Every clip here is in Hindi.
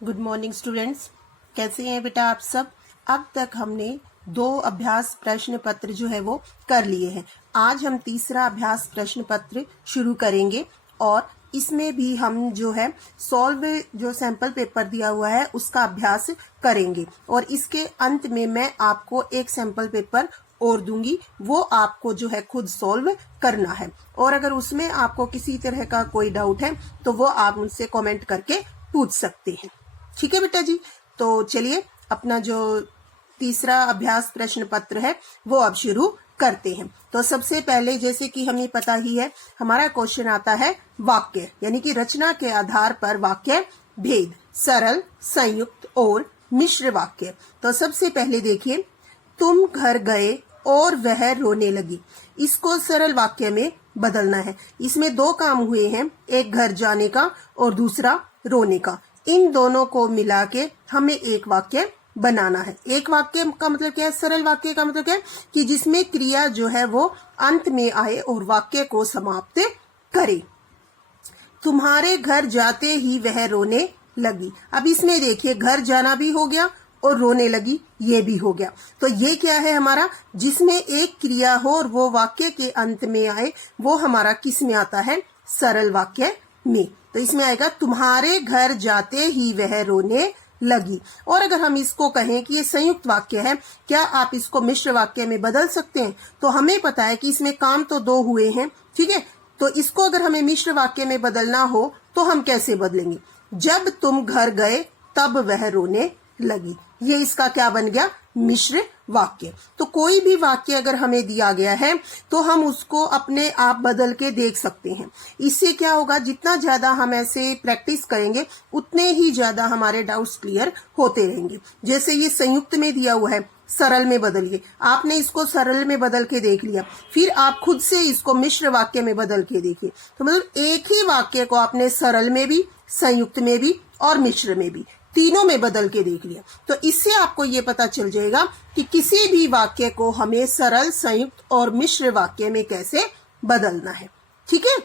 गुड मॉर्निंग स्टूडेंट्स, कैसे हैं बेटा आप सब। अब तक हमने 2 अभ्यास प्रश्न पत्र जो है वो कर लिए हैं। आज हम तीसरा अभ्यास प्रश्न पत्र शुरू करेंगे और इसमें भी हम जो है सॉल्व जो सैंपल पेपर दिया हुआ है उसका अभ्यास करेंगे और इसके अंत में मैं आपको एक सैंपल पेपर और दूंगी, वो आपको जो है खुद सॉल्व करना है। और अगर उसमें आपको किसी तरह का कोई डाउट है तो वो आप मुझसे कमेंट करके पूछ सकते हैं। ठीक है बेटा जी, तो चलिए अपना जो तीसरा अभ्यास प्रश्न पत्र है वो अब शुरू करते हैं। तो सबसे पहले जैसे कि हमें पता ही है, हमारा क्वेश्चन आता है वाक्य यानी कि रचना के आधार पर वाक्य भेद, सरल, संयुक्त और मिश्र वाक्य। तो सबसे पहले देखिए, तुम घर गए और वह रोने लगी। इसको सरल वाक्य में बदलना है। इसमें 2 काम हुए हैं, एक घर जाने का और दूसरा रोने का। इन दोनों को मिला के हमें एक वाक्य बनाना है। एक वाक्य का मतलब क्या है? सरल वाक्य का मतलब क्या है कि जिसमें क्रिया जो है वो अंत में आए और वाक्य को समाप्त करे। तुम्हारे घर जाते ही वह रोने लगी। अब इसमें देखिए, घर जाना भी हो गया और रोने लगी ये भी हो गया। तो ये क्या है हमारा, जिसमें एक क्रिया हो और वो वाक्य के अंत में आए, वो हमारा किस में आता है? सरल वाक्य में। तो इसमें आएगा तुम्हारे घर जाते ही वह रोने लगी। और अगर हम इसको कहें कि ये संयुक्त वाक्य है, क्या आप इसको मिश्र वाक्य में बदल सकते हैं? तो हमें पता है कि इसमें काम तो 2 हुए हैं, ठीक है। तो इसको अगर हमें मिश्र वाक्य में बदलना हो तो हम कैसे बदलेंगे? जब तुम घर गए तब वह रोने लगी। ये इसका क्या बन गया? मिश्र वाक्य। तो कोई भी वाक्य अगर हमें दिया गया है तो हम उसको अपने आप बदल के देख सकते हैं। इससे क्या होगा, जितना ज्यादा हम ऐसे प्रैक्टिस करेंगे उतने ही ज्यादा हमारे डाउट्स क्लियर होते रहेंगे। जैसे ये संयुक्त में दिया हुआ है, सरल में बदलिए। आपने इसको सरल में बदल के देख लिया, फिर आप खुद से इसको मिश्र वाक्य में बदल के देखिए। तो मतलब एक ही वाक्य को आपने सरल में भी, संयुक्त में भी और मिश्र में भी, तीनों में बदल के देख लिया। तो इससे आपको ये पता चल जाएगा कि किसी भी वाक्य को हमें सरल, संयुक्त और मिश्र वाक्य में कैसे बदलना है। ठीक है।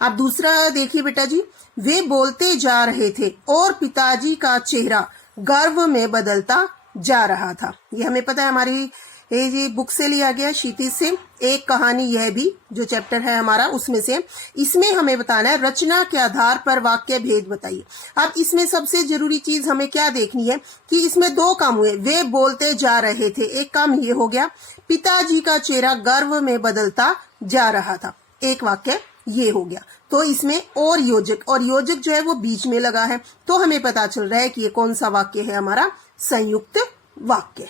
अब दूसरा देखिए बेटा जी, वे बोलते जा रहे थे और पिताजी का चेहरा गर्व में बदलता जा रहा था। ये हमें पता है, हमारी ये बुक से लिया गया, क्षितिज से। एक कहानी यह भी जो चैप्टर है हमारा उसमें से। इसमें हमें बताना है रचना के आधार पर वाक्य भेद बताइए। अब इसमें सबसे जरूरी चीज हमें क्या देखनी है कि इसमें 2 काम हुए। वे बोलते जा रहे थे, एक काम ये हो गया। पिताजी का चेहरा गर्व में बदलता जा रहा था, एक वाक्य ये हो गया। तो इसमें और योजक जो है वो बीच में लगा है, तो हमें पता चल रहा है कि ये कौन सा वाक्य है? हमारा संयुक्त वाक्य।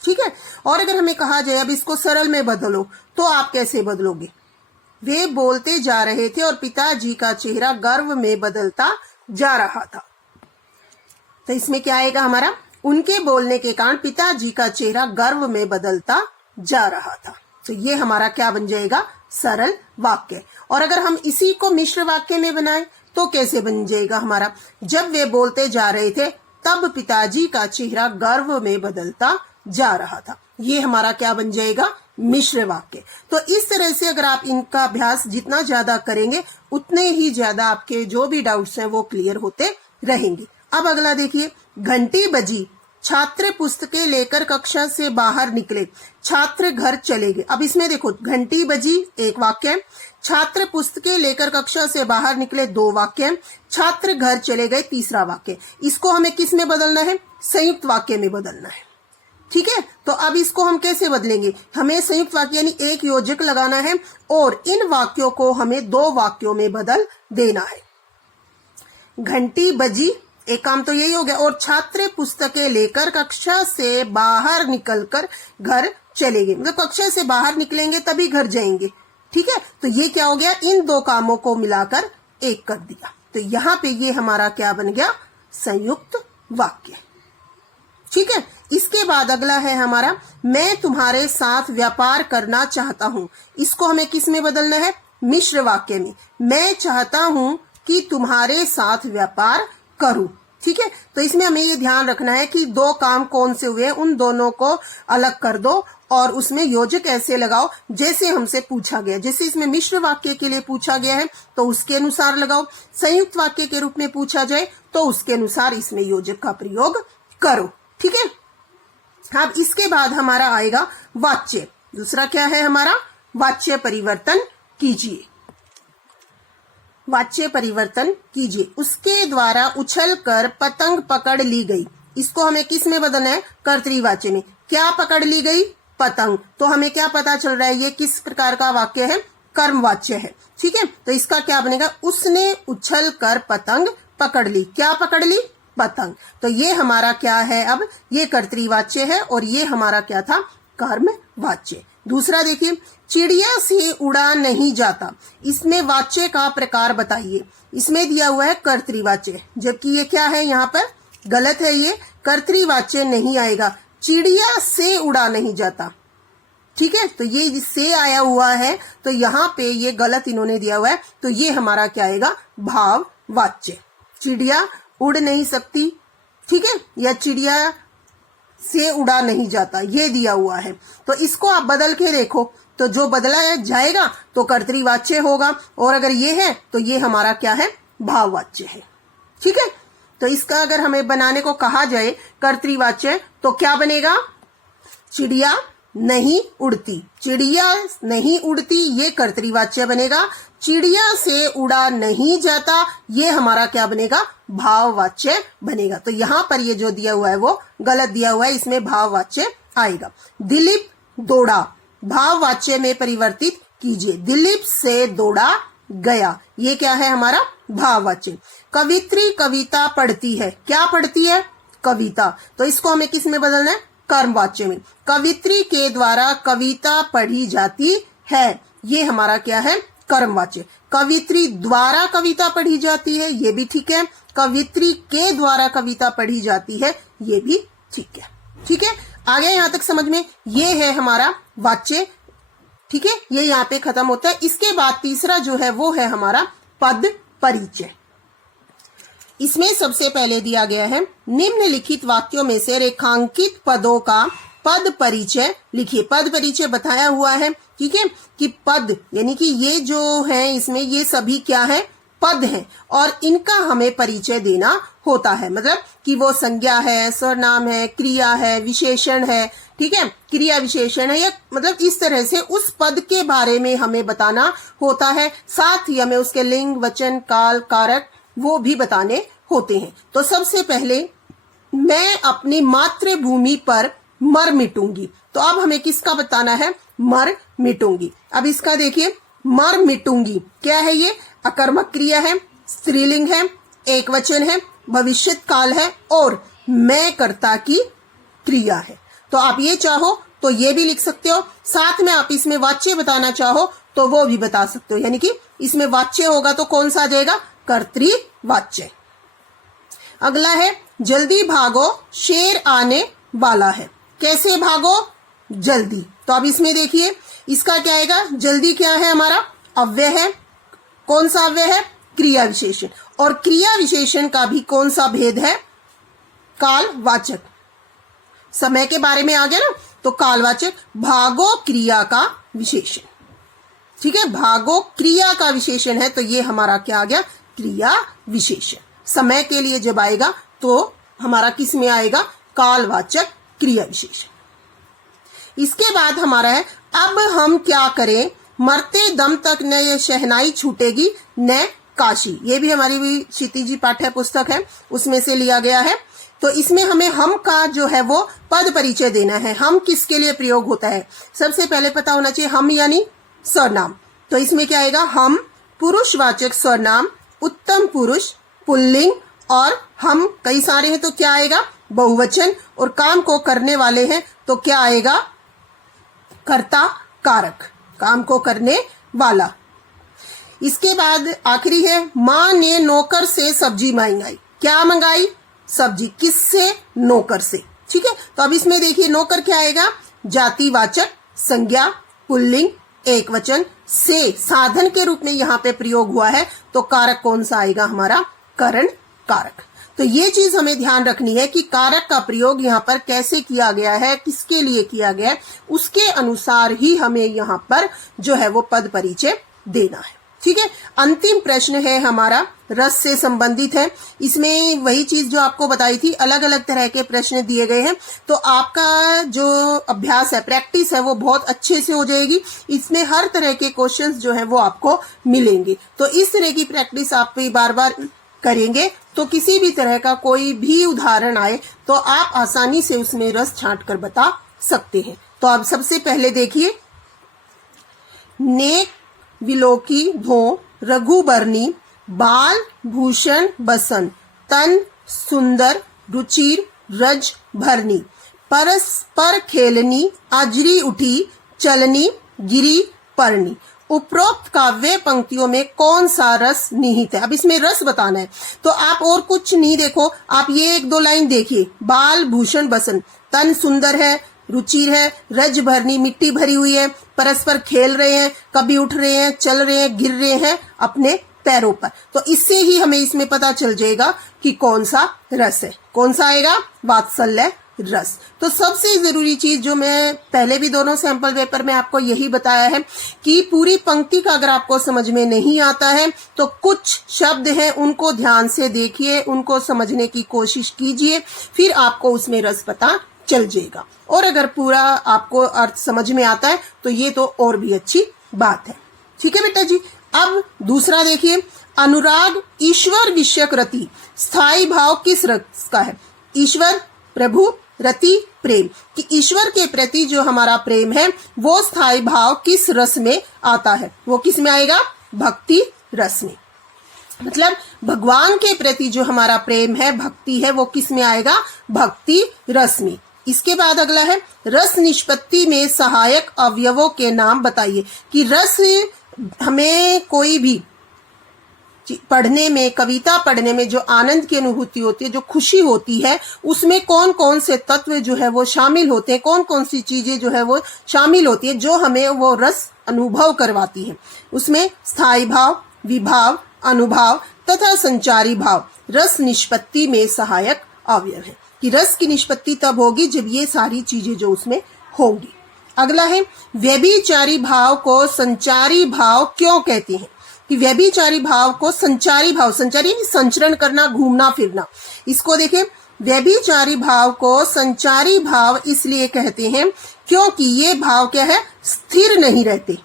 ठीक है। और अगर हमें कहा जाए अब इसको सरल में बदलो, तो आप कैसे बदलोगे? वे बोलते जा रहे थे और पिताजी का चेहरा गर्व में बदलता जा रहा था। तो इसमें क्या आएगा हमारा? उनके बोलने के कारण पिताजी का चेहरा गर्व में बदलता जा रहा था। तो ये हमारा क्या बन जाएगा? सरल वाक्य। और अगर हम इसी को मिश्र वाक्य में बनाएं तो कैसे बन जाएगा हमारा? जब वे बोलते जा रहे थे तब पिताजी का चेहरा गर्व में बदलता जा रहा था। ये हमारा क्या बन जाएगा? मिश्र वाक्य। तो इस तरह से अगर आप इनका अभ्यास जितना ज्यादा करेंगे उतने ही ज्यादा आपके जो भी डाउट्स हैं वो क्लियर होते रहेंगे। अब अगला देखिए, घंटी बजी, छात्र पुस्तकें लेकर कक्षा से बाहर निकले, छात्र घर चले गए। अब इसमें देखो, घंटी बजी एक वाक्य, छात्र पुस्तकें लेकर कक्षा से बाहर निकले 2 वाक्य, छात्र घर चले गए तीसरा वाक्य। इसको हमें किस में बदलना है? संयुक्त वाक्य में बदलना है। ठीक है। तो अब इसको हम कैसे बदलेंगे? हमें संयुक्त वाक्य यानी एक योजक लगाना है और इन वाक्यों को हमें 2 वाक्यों में बदल देना है। घंटी बजी, एक काम तो यही हो गया, और छात्र पुस्तकें लेकर कक्षा से बाहर निकलकर घर चले गए। मतलब कक्षा से बाहर निकलेंगे तभी घर जाएंगे। ठीक है। तो ये क्या हो गया? इन 2 कामों को मिलाकर एक कर दिया। तो यहाँ पे ये हमारा क्या बन गया? संयुक्त वाक्य। ठीक है। इसके बाद अगला है हमारा, मैं तुम्हारे साथ व्यापार करना चाहता हूं। इसको हमें किस में बदलना है? मिश्र वाक्य में। मैं चाहता हूं कि तुम्हारे साथ व्यापार करूं। ठीक है। तो इसमें हमें ये ध्यान रखना है कि दो काम कौन से हुए हैं, उन दोनों को अलग कर दो और उसमें योजक ऐसे लगाओ जैसे हमसे पूछा गया। जैसे इसमें मिश्र वाक्य के लिए पूछा गया है तो उसके अनुसार लगाओ, संयुक्त वाक्य के रूप में पूछा जाए तो उसके अनुसार इसमें योजक का प्रयोग करो। ठीक है। अब इसके बाद हमारा आएगा वाच्य। दूसरा क्या है हमारा, वाच्य परिवर्तन कीजिए। वाच्य परिवर्तन कीजिए। उसके द्वारा उछल कर पतंग पकड़ ली गई, इसको हमें किस में बदलना है, कर्तृवाच्य में। क्या पकड़ ली गई, पतंग। तो हमें क्या पता चल रहा है, ये किस प्रकार का वाक्य है, कर्मवाच्य है। ठीक है। तो इसका क्या बनेगा, उसने उछल कर पतंग पकड़ ली। क्या पकड़ ली, पतंग। तो ये हमारा क्या है, अब ये कर्तृवाच्य है और ये हमारा क्या था, कर्मवाच्य। दूसरा देखिए, चिड़िया से उड़ा नहीं जाता, इसमें वाच्य का प्रकार बताइए। इसमें दिया हुआ है कर्तृवाच्य, जबकि ये क्या है, यहाँ पर गलत है, ये कर्तृवाच्य नहीं आएगा। चिड़िया से उड़ा नहीं जाता। ठीक है। तो ये से आया हुआ है तो यहाँ पे ये गलत इन्होंने दिया हुआ है, तो ये हमारा क्या आएगा, भाववाच्य। चिड़िया उड़ नहीं सकती, ठीक है, या चिड़िया से उड़ा नहीं जाता, ये दिया हुआ है। तो इसको आप बदल के देखो, तो जो बदला जाएगा तो कर्तृवाच्य होगा, और अगर ये है तो ये हमारा क्या है, भाववाच्य है। ठीक है। तो इसका अगर हमें बनाने को कहा जाए कर्तृवाच्य तो क्या बनेगा, चिड़िया नहीं उड़ती। चिड़िया नहीं उड़ती ये कर्तृवाच्य बनेगा। चिड़िया से उड़ा नहीं जाता ये हमारा क्या बनेगा, भाववाच्य बनेगा। तो यहाँ पर ये जो दिया हुआ है वो गलत दिया हुआ है, इसमें भाववाच्य आएगा। दिलीप दौड़ा, भाववाच्य में परिवर्तित कीजिए। दिलीप से दौड़ा गया, ये क्या है हमारा, भाववाच्य। कवित्री कविता पढ़ती है, क्या पढ़ती है, कविता। तो इसको हमें किस में बदलना है, कर्मवाच्य में। कवित्री के द्वारा कविता पढ़ी जाती है, ये हमारा क्या है, कर्मवाच्य। कवित्री द्वारा कविता पढ़ी जाती है, ये भी ठीक है। कवित्री के द्वारा कविता पढ़ी जाती है, ये भी ठीक है। ठीक है, आ गया यहाँ तक समझ में, ये है हमारा वाच्य। ठीक है, ये यहाँ पे खत्म होता है। इसके बाद तीसरा जो है वो है हमारा पद परिचय। इसमें सबसे पहले दिया गया है, निम्नलिखित वाक्यों में से रेखांकित पदों का पद परिचय लिखिए। पद परिचय बताया हुआ है, ठीक है, कि पद यानी कि ये जो है इसमें ये सभी क्या है, पद हैं, और इनका हमें परिचय देना होता है। मतलब कि वो संज्ञा है, सर्वनाम है, क्रिया है, विशेषण है, ठीक है, क्रिया विशेषण है, या मतलब इस तरह से उस पद के बारे में हमें बताना होता है। साथ ही हमें उसके लिंग, वचन, काल, कारक वो भी बताने होते हैं। तो सबसे पहले, मैं अपनी मातृभूमि पर मर मिटूंगी। तो अब हमें किसका बताना है, मर मिटूंगी। अब इसका देखिए, मर मिटूंगी क्या है, ये अकर्मक क्रिया है, स्त्रीलिंग है, एक वचन है, भविष्यत काल है, और मैं कर्ता की क्रिया है। तो आप ये चाहो तो ये भी लिख सकते हो, साथ में आप इसमें वाच्य बताना चाहो तो वो भी बता सकते हो। यानी कि इसमें वाच्य होगा तो कौन सा आ जाएगा, कर्तृवाच्य। अगला है, जल्दी भागो शेर आने वाला है। कैसे भागो, जल्दी। तो अब इसमें देखिए इसका क्या आएगा, जल्दी क्या है हमारा, अव्यय है। कौन सा अव्यय है, क्रिया विशेषण। और क्रिया विशेषण का भी कौन सा भेद है, कालवाचक। समय के बारे में आ गया ना, तो कालवाचक। भागो क्रिया का विशेषण, ठीक है, भागो क्रिया का विशेषण है, तो ये हमारा क्या आ गया, क्रिया विशेषण। समय के लिए जब आएगा तो हमारा किस में आएगा, कालवाचक क्रिया विशेषण। इसके बाद हमारा है, अब हम क्या करें, मरते दम तक न ये शहनाई छूटेगी न काशी। ये भी हमारी भी क्षितिजी पाठ्य पुस्तक है, उसमें से लिया गया है। तो इसमें हमें हम का जो है वो पद परिचय देना है। हम किसके लिए प्रयोग होता है, सबसे पहले पता होना चाहिए, हम यानी सर्वनाम। तो इसमें क्या आएगा, हम पुरुषवाचक सर्वनाम, उत्तम पुरुष पुल्लिंग, और हम कई सारे हैं तो क्या आएगा, बहुवचन, और काम को करने वाले हैं तो क्या आएगा, कर्ता कारक, काम को करने वाला। इसके बाद आखिरी है, माँ ने नौकर से सब्जी मंगाई। क्या मंगाई, सब्जी। किससे, नौकर से। ठीक है, तो अब इसमें देखिए नौकर क्या आएगा, जातिवाचक, संज्ञा, पुल्लिंग, एक वचन, से साधन के रूप में यहाँ पे प्रयोग हुआ है, तो कारक कौन सा आएगा हमारा, करण कारक। तो ये चीज हमें ध्यान रखनी है कि कारक का प्रयोग यहाँ पर कैसे किया गया है, किसके लिए किया गया है, उसके अनुसार ही हमें यहाँ पर जो है वो पद परिचय देना है। ठीक है। अंतिम प्रश्न है हमारा, रस से संबंधित है। इसमें वही चीज जो आपको बताई थी, अलग अलग तरह के प्रश्न दिए गए हैं, तो आपका जो अभ्यास है, प्रैक्टिस है, वो बहुत अच्छे से हो जाएगी। इसमें हर तरह के क्वेश्चंस जो है वो आपको मिलेंगे। तो इस तरह की प्रैक्टिस आप बार बार करेंगे तो किसी भी तरह का कोई भी उदाहरण आए तो आप आसानी से उसमें रस छांट कर बता सकते हैं। तो आप सबसे पहले देखिए, नेक विलोकी धो रघुबरनी, बाल भूषण बसन, तन सुंदर रुचिर रज भरनी, परस्पर खेलनी, अजरी उठी चलनी, गिरी परनी। उपरोक्त काव्य पंक्तियों में कौन सा रस निहित है? अब इसमें रस बताना है, तो आप और कुछ नहीं देखो, आप ये एक दो लाइन देखिए। बाल भूषण बसन, तन सुंदर है, रुचिर है, रज भरनी मिट्टी भरी हुई है, परस्पर खेल रहे हैं, कभी उठ रहे हैं, चल रहे हैं, गिर रहे हैं अपने पैरों पर। तो इससे ही हमें इसमें पता चल जाएगा कि कौन सा रस है। कौन सा आएगा? वात्सल्य रस। तो सबसे जरूरी चीज जो मैं पहले भी दोनों सैंपल पेपर में आपको यही बताया है कि पूरी पंक्ति का अगर आपको समझ में नहीं आता है तो कुछ शब्द हैं उनको ध्यान से देखिए, उनको समझने की कोशिश कीजिए, फिर आपको उसमें रस पता चल जाएगा। और अगर पूरा आपको अर्थ समझ में आता है तो ये तो और भी अच्छी बात है। ठीक है बेटा जी। अब दूसरा देखिए, अनुराग ईश्वर विषयक रति, स्थायी भाव किस रस का है? ईश्वर, प्रभु, रति, प्रेम। कि ईश्वर के प्रति जो हमारा प्रेम है वो स्थायी भाव किस रस में आता है? वो किस में आएगा? भक्ति रस में। मतलब भगवान के प्रति जो हमारा प्रेम है, भक्ति है, वो किस में आएगा? भक्ति रस में। इसके बाद अगला है, रस निष्पत्ति में सहायक अवयवों के नाम बताइए। कि रस हमें कोई भी पढ़ने में, कविता पढ़ने में जो आनंद की अनुभूति होती है, जो खुशी होती है, उसमें कौन कौन से तत्व जो है वो शामिल होते हैं, कौन कौन सी चीजें जो है वो शामिल होती है जो हमें वो रस अनुभव करवाती है। उसमें स्थायी भाव, विभाव, अनुभाव तथा संचारी भाव रस निष्पत्ति में सहायक अवयव है। कि रस की निष्पत्ति तब होगी जब ये सारी चीजें जो उसमें होंगी। अगला है, व्यभिचारी भाव को संचारी भाव क्यों कहते हैं? कि व्यभिचारी भाव को संचारी भाव, संचारी संचरण करना, घूमना फिरना, इसको देखें। व्यभिचारी भाव को संचारी भाव इसलिए कहते हैं क्योंकि ये भाव क्या है? स्थिर नहीं रहते।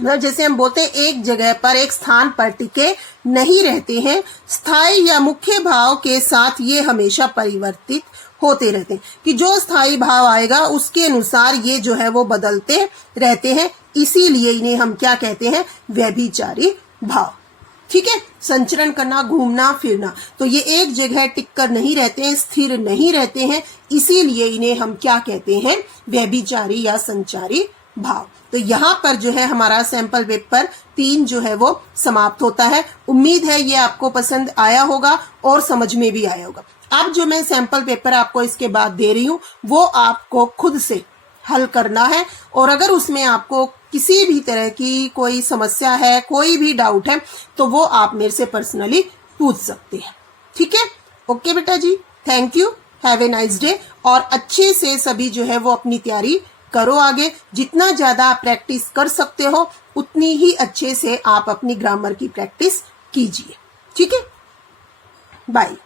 मतलब जैसे हम बोलते हैं एक जगह पर, एक स्थान पर टिके नहीं रहते हैं। स्थायी या मुख्य भाव के साथ ये हमेशा परिवर्तित होते रहते हैं। कि जो स्थायी भाव आएगा उसके अनुसार ये जो है वो बदलते रहते हैं, इसीलिए इन्हें हम क्या कहते हैं? व्यभिचारी भाव। ठीक है। संचरण करना, घूमना फिरना, तो ये एक जगह टिक कर नहीं रहते हैं, स्थिर नहीं रहते हैं, इसीलिए इन्हें हम क्या कहते हैं? व्यभिचारी या संचारी भाव। तो यहाँ पर जो है हमारा सैंपल पेपर 3 जो है वो समाप्त होता है। उम्मीद है ये आपको पसंद आया होगा और समझ में भी आया होगा। अब जो मैं सैंपल पेपर आपको इसके बाद दे रही हूँ वो आपको खुद से हल करना है, और अगर उसमें आपको किसी भी तरह की कोई समस्या है, कोई भी डाउट है, तो वो आप मेरे से पर्सनली पूछ सकते हैं। ठीक है। ओके बेटा जी, thank you, have a nice day. और अच्छे से सभी जो है वो अपनी तैयारी करो आगे। जितना ज्यादा आप प्रैक्टिस कर सकते हो उतनी ही अच्छे से आप अपनी ग्रामर की प्रैक्टिस कीजिए। ठीक है। बाय।